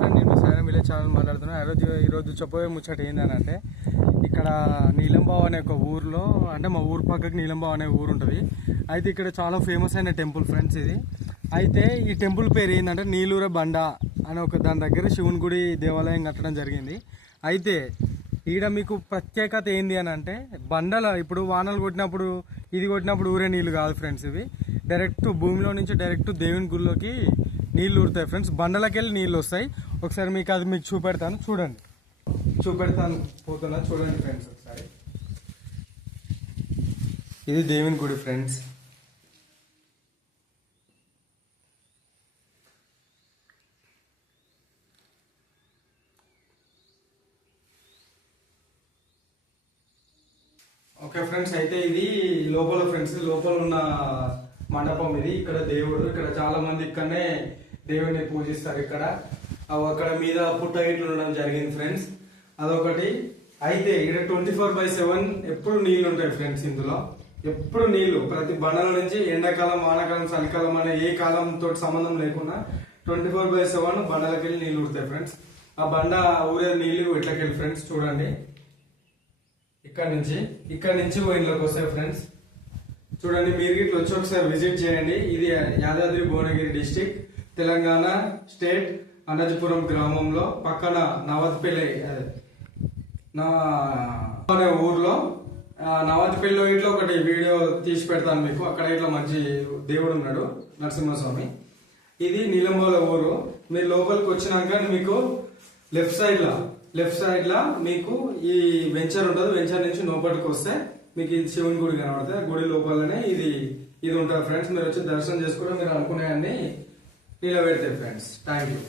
Friend, నేను మీ సాయం village channel మాట్లాడుతున్నాను. ఈరోజు చెప్పబోయే ముచ్చట ఏంటంటే, ఇక్కడ నీలంబావ్ అనే ఒక ఊర్లో, అంటే మా ఊరు పక్కకి నీలంబావ్ అనే ఊరు ఉంటుంది. అయితే ఇక్కడ చాలా ఫేమస్ అయిన టెంపుల్ ఫ్రెండ్స్ ఇది. అయితే ఈ టెంపుల్ పేరు ఏంటంటే నీలూర బండ అనే ఒక దాని దగ్గర శివుని గుడి దేవాలయం కట్టడం జరిగింది. అయితే ఈడ మీకు ప్రత్యేకత ఏంది అని అంటే, బండల ఇప్పుడు వానలు కొట్టినప్పుడు ఇది కొట్టినప్పుడు ఊరే నీళ్ళు కాదు ఫ్రెండ్స్, ఇవి డైరెక్ట్ భూమిలో నుంచి డైరెక్ట్ దేవుని గుడిలోకి నీళ్ళు ఊరుతాయి ఫ్రెండ్స్. బండలకి వెళ్ళి నీళ్ళు వస్తాయి. ఒకసారి మీకు అది మీకు చూపెడతాను, చూడండి. పోతున్నా చూడండి ఫ్రెండ్స్ ఒకసారి. ఇది దేవుని గుడి ఫ్రెండ్స్. ఓకే ఫ్రెండ్స్, అయితే ఇది లోపల ఫ్రెండ్స్, లోపల ఉన్న మండపం ఇది. ఇక్కడ దేవుడు, ఇక్కడ చాలా మంది ఇక్కడనే దేవుడిని పూజిస్తారు. అక్కడ మీద పుట్ట ఇట్లు ఉండడం జరిగింది ఫ్రెండ్స్, అదొకటి. అయితే ఇక్కడ 24/7 ఎప్పుడు నీళ్లు ఉంటాయి ఫ్రెండ్స్. ఇందులో ఎప్పుడు నీళ్లు, ప్రతి బండల నుంచి ఎండాకాలం, వానాకాలం, చలికాలం అనే ఏ కాలంతో సంబంధం లేకుండా 24/7 బండలకి వెళ్ళి నీళ్లు ఉడతాయి ఫ్రెండ్స్. ఆ బండ ఊరే నీళ్లు ఇట్లకెళ్ళి ఫ్రెండ్స్ చూడండి. ఇక్కడ నుంచి ఇంట్లోకి వస్తాయి ఫ్రెండ్స్. చూడండి, మీరు ఇట్లా వచ్చి ఒకసారి విజిట్ చేయండి. ఇది యాదాద్రి భువనగిరి డిస్టిక్, తెలంగాణ స్టేట్, అనంతపురం గ్రామంలో పక్కన నవత్పల్లి అనే ఊర్లో. నవత్పల్లిలో ఇట్లా ఒకటి వీడియో తీసి పెడతాను మీకు. అక్కడ ఇట్లా మంచి దేవుడు ఉన్నాడు, నరసింహస్వామి. ఇది నీలంబోల ఊరు. మీరు లోపలికి వచ్చినాక మీకు లెఫ్ట్ సైడ్ లా మీకు ఈ వెంచర్ ఉంటుంది. వెంచర్ నుంచి లోపలికి వస్తే మీకు ఇది శివుని గుడి కనబడుతుంది. గుడి లోపలనే ఇది ఉంటుంది ఫ్రెండ్స్. మీరు వచ్చి దర్శనం చేసుకుంటే మీరు అనుకునే అన్ని నిలబెడతాయి ఫ్రెండ్స్. Thank you.